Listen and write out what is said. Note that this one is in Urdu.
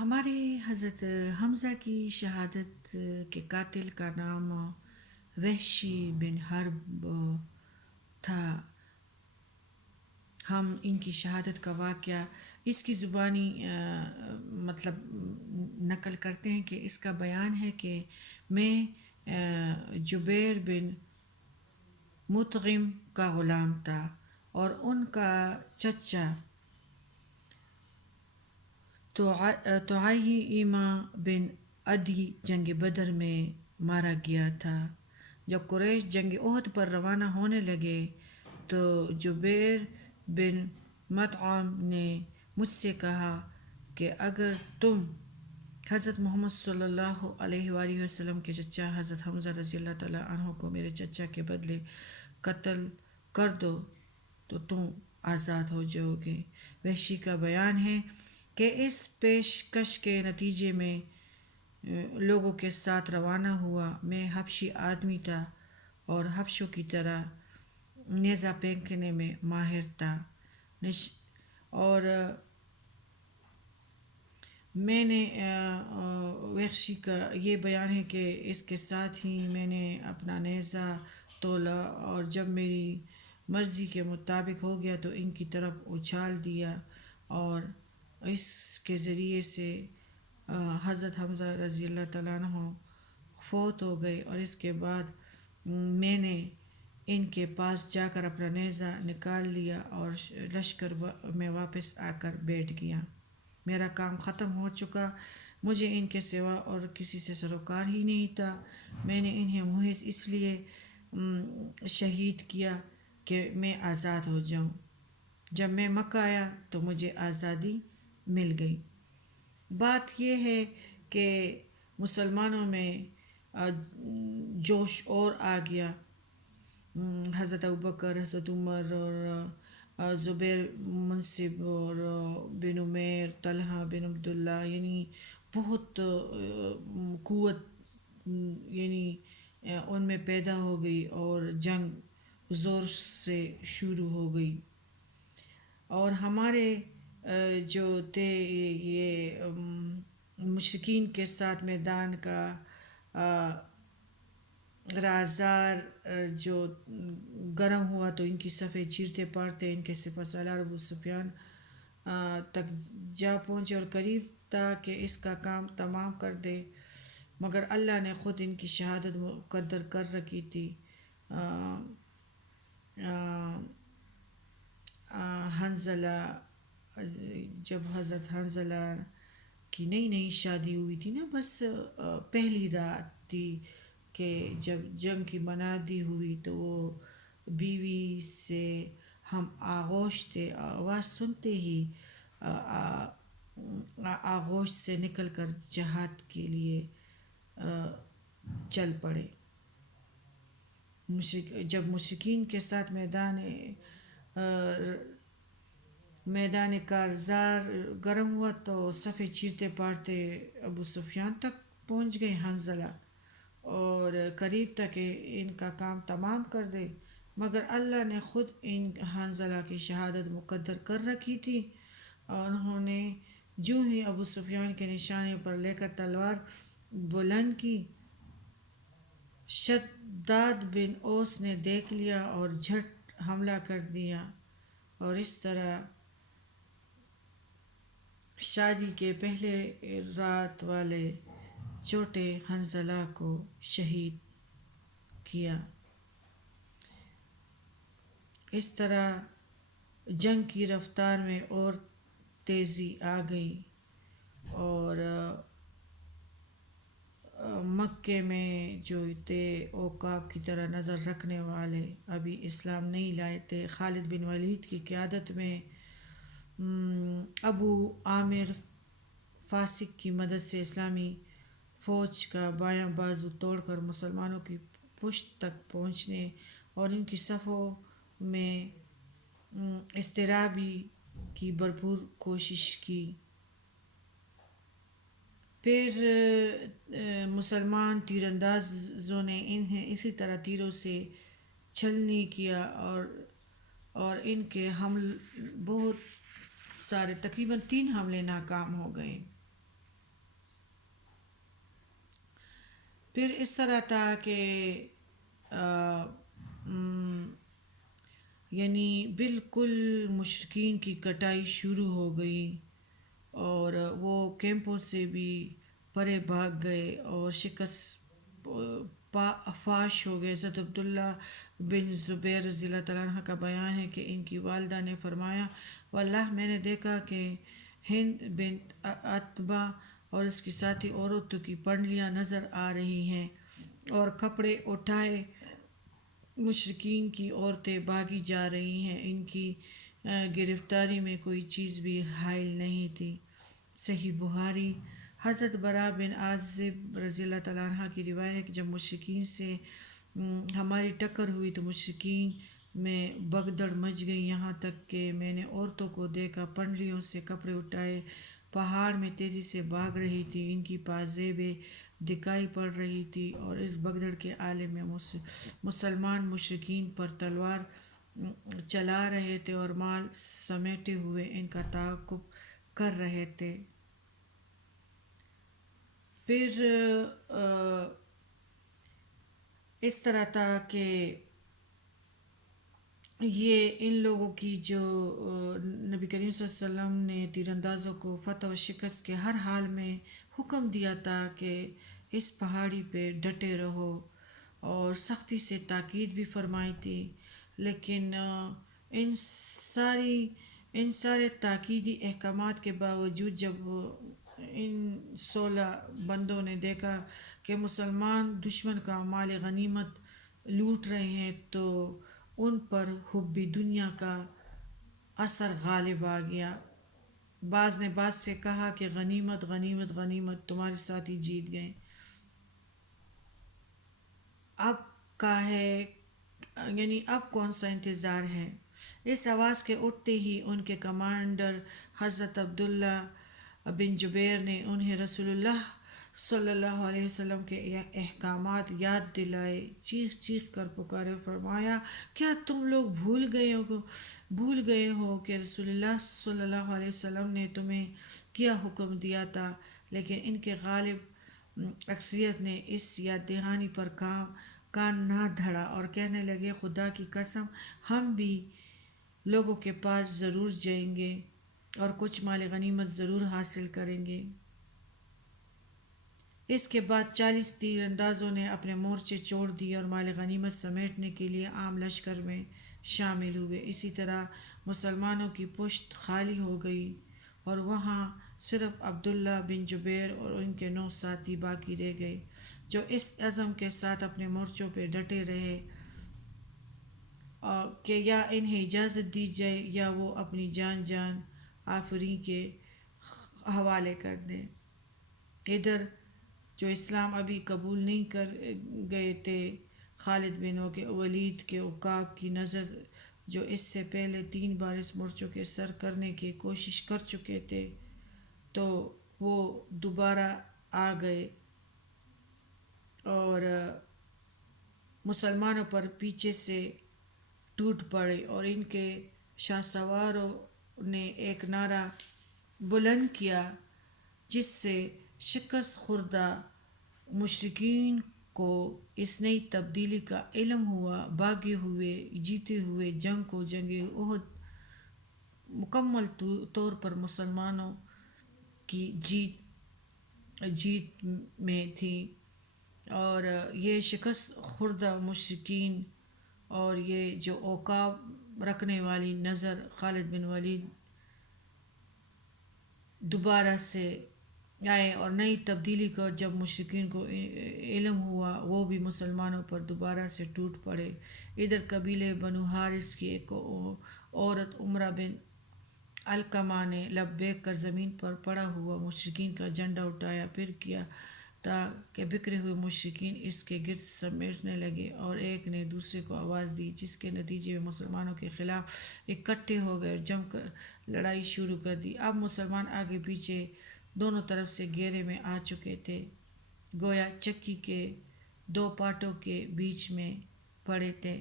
ہمارے حضرت حمزہ کی شہادت کے قاتل کا نام وحشی بن حرب تھا۔ ہم ان کی شہادت کا واقعہ اس کی زبانی مطلب نقل کرتے ہیں کہ اس کا بیان ہے کہ میں جبیر بن مطعم کا غلام تھا اور ان کا چچا طعیمہ بن عدی جنگ بدر میں مارا گیا تھا۔ جب قریش جنگ احد پر روانہ ہونے لگے تو جبیر بن مطعم نے مجھ سے کہا کہ اگر تم حضرت محمد صلی اللہ علیہ وآلہ وسلم کے چچا حضرت حمزہ رضی اللہ تعالیٰ عنہ کو میرے چچا کے بدلے قتل کر دو تو تم آزاد ہو جاؤ گے۔ وحشی کا بیان ہے کہ اس پیشکش کے نتیجے میں لوگوں کے ساتھ روانہ ہوا۔ میں حبشی آدمی تھا اور حبشوں کی طرح نیزہ پھینکنے میں ماہر تھا، اور میں نے وحشی کا یہ بیان ہے کہ اس کے ساتھ ہی میں نے اپنا نیزہ تولا اور جب میری مرضی کے مطابق ہو گیا تو ان کی طرف اچھال دیا اور اس کے ذریعے سے حضرت حمزہ رضی اللہ تعالیٰ عنہ فوت ہو گئے، اور اس کے بعد میں نے ان کے پاس جا کر اپنا نیزہ نکال لیا اور لشکر میں واپس آ کر بیٹھ گیا۔ میرا کام ختم ہو چکا، مجھے ان کے سوا اور کسی سے سروکار ہی نہیں تھا۔ میں نے انہیں محض اس لیے شہید کیا کہ میں آزاد ہو جاؤں۔ جب میں مکہ آیا تو مجھے آزادی مل گئی۔ بات یہ ہے کہ مسلمانوں میں جوش اور آ گیا۔ حضرت ابوبکر، حضرت عمر اور زبیر منصب اور بن عمیر، طلحہ بن عبداللہ، یعنی بہت قوت یعنی ان میں پیدا ہو گئی اور جنگ زور سے شروع ہو گئی، اور ہمارے جو تھے یہ مشرکین کے ساتھ میدان کا رازدار جو گرم ہوا تو ان کی صفیں چیرتے پاڑتے ان کے سپہ سالار ابو سفیان تک جا پہنچے اور قریب تھا کہ اس کا کام تمام کر دے، مگر اللہ نے خود ان کی شہادت مقدر کر رکھی تھی۔ حنظلہ، جب حضرت حنظلہ کی نئی شادی ہوئی تھی نا، بس پہلی رات تھی کہ جب جنگ کی منادی ہوئی تو وہ بیوی سے ہم آغوش تھے، آواز سنتے ہی آغوش سے نکل کر جہاد کے لیے چل پڑے۔ جب مشرکین کے ساتھ میدان کارزار گرم ہوا تو صفیں چیرتے پاڑتے ابو سفیان تک پہنچ گئے حنظلہ، اور قریب تک کہ ان کا کام تمام کر دے، مگر اللہ نے خود ان حنظلہ کی شہادت مقدر کر رکھی تھی، اور انہوں نے جو ہی ابو سفیان کے نشانے پر لے کر تلوار بلند کی، شداد بن اوس نے دیکھ لیا اور جھٹ حملہ کر دیا، اور اس طرح شادی کے پہلے رات والے چھوٹے حنظلہ کو شہید کیا۔ اس طرح جنگ کی رفتار میں اور تیزی آ گئی، اور مکے میں جو تھے عقاب کی طرح نظر رکھنے والے ابھی اسلام نہیں لائے تھے، خالد بن ولید کی قیادت میں ابو عامر فاسق کی مدد سے اسلامی فوج کا بایاں بازو توڑ کر مسلمانوں کی پشت تک پہنچنے اور ان کی صفوں میں اضطرابی کی بھرپور کوشش کی۔ پھر مسلمان تیر اندازوں نے انہیں اسی طرح تیروں سے چھلنی کیا، اور ان کے حمل بہت سارے، تقریباً 3 حملے ناکام ہو گئے۔ پھر اس طرح تھا کہ آ، یعنی بالکل مشرکین کی کٹائی شروع ہو گئی، اور وہ کیمپوں سے بھی پرے بھاگ گئے اور شکست فاش ہو گئے۔ حضرت عبداللہ بن زبیر رضی اللہ تعالیٰ عنہ کا بیان ہے کہ ان کی والدہ نے فرمایا، واللہ میں نے دیکھا کہ ہند بنت عتبہ اور اس کی ساتھی عورتوں کی پنڈلیاں نظر آ رہی ہیں اور کپڑے اٹھائے مشرکین کی عورتیں بھاگی جا رہی ہیں، ان کی گرفتاری میں کوئی چیز بھی حائل نہیں تھی۔ صحیح بخاری۔ حضرت برا بن عازب رضی اللہ تعالیٰ عنہ کی روایت ہے کہ جب مشرکین سے ہماری ٹکر ہوئی تو مشرکین میں بگدڑ مچ گئی، یہاں تک کہ میں نے عورتوں کو دیکھا پنڈلیوں سے کپڑے اٹھائے پہاڑ میں تیزی سے بھاگ رہی تھی، ان کی پازیبیں دکھائی پڑ رہی تھی، اور اس بگدڑ کے عالم میں مسلمان مشرکین پر تلوار چلا رہے تھے اور مال سمیٹے ہوئے ان کا تعاقب کر رہے تھے۔ پھر اس طرح تھا کہ یہ ان لوگوں کی جو نبی کریم صلی اللہ علیہ وسلم نے تیر اندازوں کو فتح و شکست کے ہر حال میں حکم دیا تھا کہ اس پہاڑی پہ ڈٹے رہو، اور سختی سے تاکید بھی فرمائی تھی، لیکن ان سارے تاکیدی احکامات کے باوجود جب ان 16 بندوں نے دیکھا کہ مسلمان دشمن کا مال غنیمت لوٹ رہے ہیں تو ان پر حب دنیا کا اثر غالب آ گیا۔ بعض نے بعض سے کہا کہ غنیمت غنیمت غنیمت، تمہارے ساتھی جیت گئے، اب کا ہے، یعنی اب کون سا انتظار ہے۔ اس آواز کے اٹھتے ہی ان کے کمانڈر حضرت عبداللہ بن جبیر نے انہیں رسول اللہ صلی اللہ علیہ وسلم کے احکامات یاد دلائے، چیخ چیخ کر پکارے، فرمایا، کیا تم لوگ بھول گئے ہو کہ رسول اللہ صلی اللہ علیہ وسلم نے تمہیں کیا حکم دیا تھا؟ لیکن ان کے غالب اکثریت نے اس یاد دہانی پر کان نہ دھرا اور کہنے لگے، خدا کی قسم ہم بھی لوگوں کے پاس ضرور جائیں گے اور کچھ مال غنیمت ضرور حاصل کریں گے۔ اس کے بعد 40 تیر اندازوں نے اپنے مورچے چھوڑ دیے اور مال غنیمت سمیٹنے کے لیے عام لشکر میں شامل ہوئے۔ اسی طرح مسلمانوں کی پشت خالی ہو گئی اور وہاں صرف عبداللہ بن جبیر اور ان کے 9 ساتھی باقی رہ گئے، جو اس عزم کے ساتھ اپنے مورچوں پہ ڈٹے رہے کہ یا انہیں اجازت دی جائے یا وہ اپنی جان آفرین کے حوالے کر دیں۔ ادھر جو اسلام ابھی قبول نہیں کر گئے تھے، خالد بن ولید کے عقاب کی نظر جو اس سے پہلے 3 بار اس مورچوں کے سر کرنے کی کوشش کر چکے تھے، تو وہ دوبارہ آ گئے اور مسلمانوں پر پیچھے سے ٹوٹ پڑے، اور ان کے شاہ سواروں نے ایک نعرہ بلند کیا جس سے شکست خوردہ مشرکین کو اس نئی تبدیلی کا علم ہوا۔ بھاگے ہوئے جیتے ہوئے جنگ کو جنگ احد مکمل طور پر مسلمانوں کی جیت میں تھی، اور یہ شکست خوردہ مشرکین اور یہ جو عقاب رکھنے والی نظر خالد بن ولید دوبارہ سے آئے، اور نئی تبدیلی کا جب مشرکین کو علم ہوا وہ بھی مسلمانوں پر دوبارہ سے ٹوٹ پڑے۔ ادھر قبیلے بنو حارث کی ایک عورت عمرہ بن علقمہ نے لبیک کر زمین پر پڑا ہوا مشرکین کا جھنڈا اٹھایا، پھر کیا تھا کہ بکھرے ہوئے مشرکین اس کے گرد سمیٹنے لگے اور ایک نے دوسرے کو آواز دی، جس کے نتیجے میں مسلمانوں کے خلاف اکٹھے ہو گئے اور جم کر لڑائی شروع کر دی۔ اب مسلمان آگے پیچھے دونوں طرف سے گھیرے میں آ چکے تھے، گویا چکی کے 2 پاٹوں کے بیچ میں پڑے تھے۔